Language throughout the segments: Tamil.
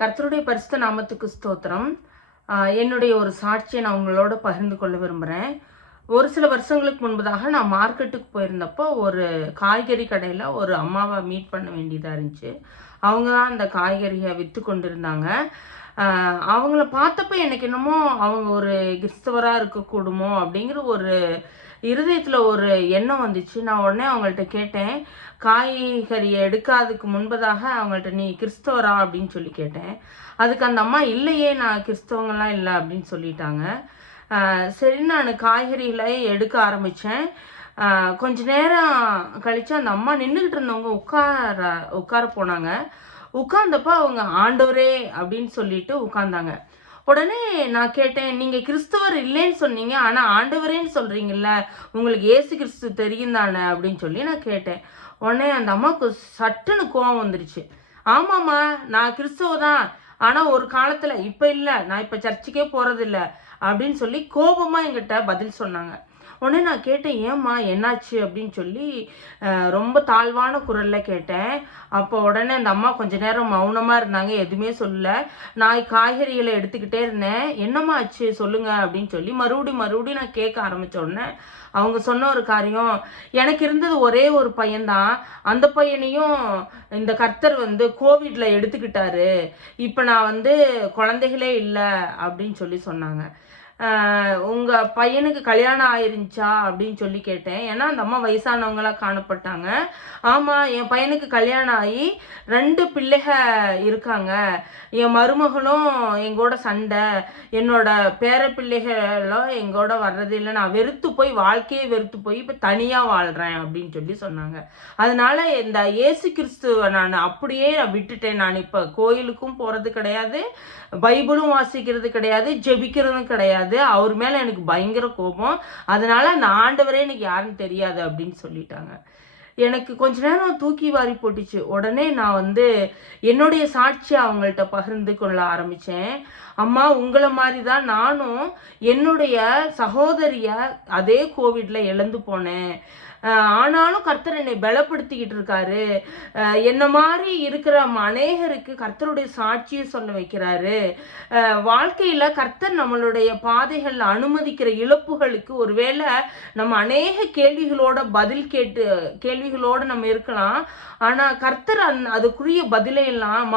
கர்த்தருடைய பரிசுத்த நாமத்துக்கு ஸ்தோத்திரம். என்னுடைய ஒரு சாட்சியை நான் உங்களோட பகிர்ந்து கொள்ள விரும்புகிறேன் ஒரு சில வருஷங்களுக்கு முன்பதாக நான் மார்க்கெட்டுக்கு போயிருந்தப்போ ஒரு காய்கறி கடையில் ஒரு அம்மாவை மீட் பண்ண வேண்டியதாக இருந்துச்சு. அவங்க தான் அந்த காய்கறியை விற்று கொண்டிருந்தாங்க. அவங்கள பார்த்தப்ப எனக்கு என்னமோ அவங்க ஒரு கிறிஸ்தவராக இருக்கக்கூடுமோ அப்படிங்கிற ஒரு இருதயத்தில் ஒரு எண்ணம் வந்துச்சு. நான் உடனே அவங்கள்ட்ட கேட்டேன். காய்கறியை எடுக்காததுக்கு முன்பதாக அவங்கள்ட்ட நீ கிறிஸ்தவரா? அப்படின்னு சொல்லி கேட்டேன். அதுக்கு அந்த அம்மா இல்லையே நான் கிறிஸ்தவங்கள்லாம் இல்லை அப்படின்னு சொல்லிட்டாங்க. சரி நான் காய்கறிகளை எடுக்க ஆரம்பித்தேன் கொஞ்ச நேரம் கழித்து அந்த அம்மா நின்றுக்கிட்டு இருந்தவங்க உட்கார உட்கார போனாங்க. உட்கார்ந்தப்ப அவங்க ஆண்டவரே அப்படின்னு சொல்லிட்டு உட்கார்ந்தாங்க. உடனே நான் கேட்டேன் நீங்கள் கிறிஸ்தவர் இல்லைன்னு சொன்னீங்க ஆனால் ஆண்டவரேன்னு சொல்கிறீங்கல்ல உங்களுக்கு ஏசு கிறிஸ்து தெரியும் தானே? அப்படின்னு சொல்லி நான் கேட்டேன். உடனே அந்த அம்மாவுக்கு சட்டுன்னு கோவம் வந்துருச்சு. ஆமாம்மா நான் கிறிஸ்தவ தான் ஆனால் ஒரு காலத்தில் இப்போ இல்லை நான் இப்போ சர்ச்சுக்கே போகிறதில்ல அப்படின்னு சொல்லி கோபமாக எங்கிட்ட பதில் சொன்னாங்க. உடனே நான் கேட்டேன் ஏம்மா என்னாச்சு? அப்படின்னு சொல்லி ரொம்ப தாழ்வான குரலில் கேட்டேன். அப்போ உடனே அந்த அம்மா கொஞ்ச நேரம் மௌனமாக இருந்தாங்க எதுவுமே சொல்லல நான் காய்கறிகளை எடுத்துக்கிட்டே இருந்தேன். என்னம்மா ஆச்சு? சொல்லுங்க அப்படின்னு சொல்லி மறுபடியும் மறுபடியும் நான் கேட்க ஆரம்பிச்ச உடனே அவங்க சொன்ன ஒரு காரியம் எனக்கு இருந்தது ஒரே ஒரு பையன்தான். அந்த பையனையும் இந்த கர்த்தர் வந்து கோவிட்ல எடுத்துக்கிட்டாரு. இப்போ நான் வந்து குழந்தைகளே இல்லை அப்படின்னு சொல்லி சொன்னாங்க. உங்கள் பையனுக்கு கல்யாணம் ஆயிருந்துச்சா அப்படின்னு சொல்லி கேட்டேன். ஏன்னா அந்த அம்மா வயசானவங்களா காணப்பட்டாங்க. ஆமாம் என் பையனுக்கு கல்யாணம் ஆகி ரெண்டு பிள்ளைக இருக்காங்க. என் மருமகளும் எங்கூட சண்டை. என்னோட பேர பிள்ளைகளும் எங்கூட வர்றது இல்லை. நான் வெறுத்து போய் வாழ்க்கையே வெறுத்து போய் இப்போ தனியாக வாழ்கிறேன் அப்படின்னு சொல்லி சொன்னாங்க. அதனால இந்த இயேசு கிறிஸ்துவை நான் அப்படியே நான் விட்டுட்டேன். நான் இப்போ கோயிலுக்கும் போகிறது கிடையாது. பைபிளும் வாசிக்கிறது கிடையாது. ஜெபிக்கிறதும் கிடையாது. அவர் மேலே எனக்கு பயங்கர கோபம். அதனால அந்த ஆண்டவரே எனக்கு யாருன்னு தெரியாது அப்படின்னு சொல்லிட்டாங்க. எனக்கு கொஞ்ச நேரம் தூக்கி வாரி போட்டுச்சு. உடனே நான் வந்து என்னுடைய சாட்சியை அவங்கள்ட்ட பகிர்ந்து கொள்ள ஆரம்பித்தேன் அம்மா உங்களை மாதிரி தான் நானும் என்னுடைய சகோதரிய அதே கோவிட்ல இழந்து போனேன். ஆனாலும் கர்த்தர் என்னை பலப்படுத்திக்கிட்டு இருக்காரு. என்ன மாதிரி இருக்கிற அநேகருக்கு கர்த்தருடைய சாட்சியை சொல்ல வைக்கிறாரு. வாழ்க்கையில் கர்த்தர் நம்மளுடைய பாதைகளில் அனுமதிக்கிற இழப்புகளுக்கு ஒருவேளை நம்ம அநேக கேள்விகளோட பதில் கேட்டு கேள்விகளோட நம்ம இருக்கலாம். ஆனால் கர்த்தர் அந் அதுக்குரிய பதிலை எல்லாம்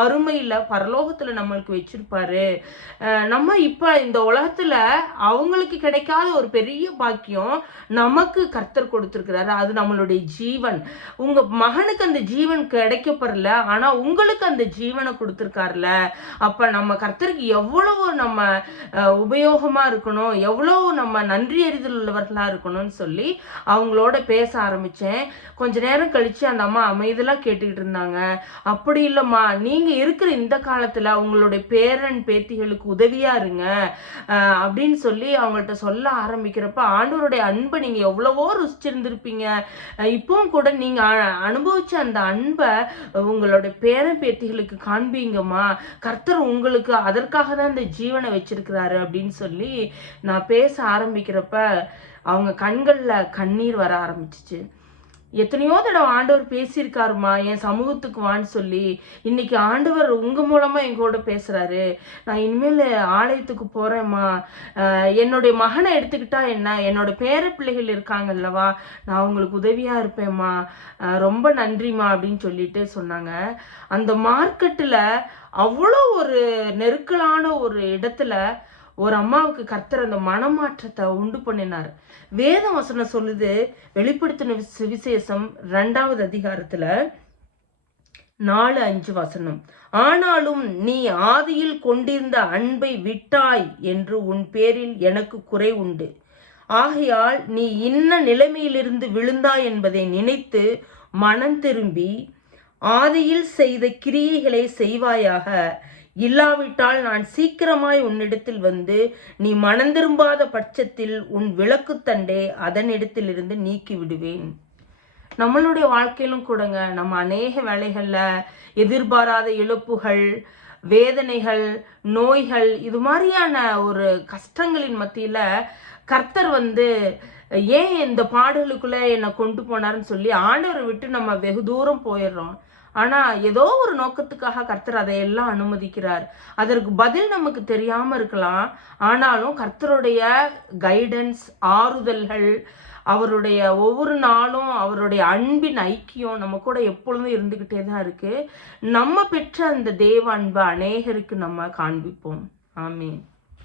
பரலோகத்தில் நம்மளுக்கு வச்சிருப்பாரு. நம்ம இப்போ இந்த உலகத்தில் அவங்களுக்கு கிடைக்காத ஒரு பெரிய பாக்கியம் நமக்கு கர்த்தர் கொடுத்திருக்கிறாரு. அது நம்மளுடைய ஜீவன். உங்க மகனுக்கு அந்த ஜீவன் கிடைக்கப்படல ஆனா உங்களுக்கு அந்த ஜீவனை கொடுத்துருக்காருல. அப்ப நம்ம கர்த்தருக்கு எவ்வளவு நம்ம உபயோகமாக உபயோகமா இருக்கணும் எவ்வளவு நம்ம நன்றி அறிதல் உள்ளவர்களா இருக்கணும்னு சொல்லி அவங்களோட பேச ஆரம்பிச்சேன். கொஞ்ச நேரம் கழிச்சு அந்த அம்மா அமைதலா கேட்டுக்கிட்டு இருந்தாங்க. அப்படி இல்லைம்மா நீங்க இருக்கிற இந்த காலத்துல உங்களுடைய பேரன் பேத்திகளுக்கு உதவியா இருங்க அப்படின்னு சொல்லி அவங்கள்ட்ட சொல்ல ஆரம்பிக்கிறப்ப ஆண்டவருடைய அன்பை நீங்க எவ்வளவோ ருசிச்சிருந்திருப்பீங்க. அஹ், இப்பவும் கூட நீங்க அனுபவிச்ச அந்த அன்பை உங்களுடைய பேரன் பேத்திகளுக்கு காண்பீங்கம்மா. கர்த்தர் உங்களுக்கு அதற்காக தான் இந்த ஜீவனை வச்சிருக்கிறாரு அப்படின்னு சொல்லி நான் பேச ஆரம்பிக்கிறப்ப அவங்க கண்கள்ல கண்ணீர் வர ஆரம்பிச்சிச்சு. எத்தனையோ தடவை ஆண்டவர் பேசியிருக்காருமா என் சமூகத்துக்கு வான்னு சொல்லி. இன்னைக்கு ஆண்டவர் உங்க மூலமா எங்கூட பேசுறாரு. நான் இனிமேல் ஆலயத்துக்கு போறேம்மா. என்னுடைய மகனை எடுத்துக்கிட்டா என்ன? என்னோட பேர பிள்ளைகள் இருக்காங்கல்லவா நான் அவங்களுக்கு உதவியா இருப்பேம்மா. ரொம்ப நன்றிம்மா அப்படின்னு சொல்லிட்டு சொன்னாங்க. அந்த மார்க்கெட்டில் அவ்வளோ ஒரு நெருக்கலான ஒரு இடத்துல ஒரு அம்மாவுக்கு கர்த்தர் அந்த மனமாற்றத்தை உண்டு பண்ணினார். வேத வசனம் சொல்லுது வெளிப்படுத்தின சுவிசேஷம் விசேஷம் ரெண்டாவது அதிகாரத்துல நாலு அஞ்சு வசனம். ஆனாலும் நீ ஆதியில் கொண்டிருந்த அன்பை விட்டாய் என்று உன் பேரில் எனக்கு குறை உண்டு. ஆகையால் நீ இன்ன நிலைமையிலிருந்து விழுந்தாய் என்பதை நினைத்து மனம் திரும்பி ஆதியில் செய்த கிரியைகளை செய்வாயாக இல்லாவிட்டால் நான் சீக்கிரமாய் உன்னிடத்தில் வந்து நீ மனந்திரும்பாத பட்சத்தில் உன் விளக்குத்தண்டை அதனிடத்திலிருந்து நீக்கி விடுவேன். நம்மளுடைய வாழ்க்கையிலும் கூடங்க நம்ம அநேக வேலைகளில் எதிர்பாராத இழப்புகள் வேதனைகள் நோய்கள் இது மாதிரியான ஒரு கஷ்டங்களின் மத்தியில் கர்த்தர் வந்து ஏன் இந்த பாடலுக்குள்ளே என்னை கொண்டு போனாருன்னு சொல்லி ஆண்டவரை விட்டு நம்ம வெகு தூரம் போயிடுறோம். ஆனா ஏதோ ஒரு நோக்கத்துக்காக கர்த்தர் அதையெல்லாம் அனுமதிக்கிறார். அதற்கு பதில் நமக்கு தெரியாம இருக்கலாம். ஆனாலும் கர்த்தருடைய கைடன்ஸ் ஆறுதல்கள் அவருடைய ஒவ்வொரு நாளும் அவருடைய அன்பின் ஐக்கியம் நம்ம கூட எப்பொழுதும் இருந்துகிட்டே தான் இருக்கு. நம்ம பெற்ற அந்த தேவ அன்பை அநேகருக்கு நம்ம காண்பிப்போம். ஆமீன்.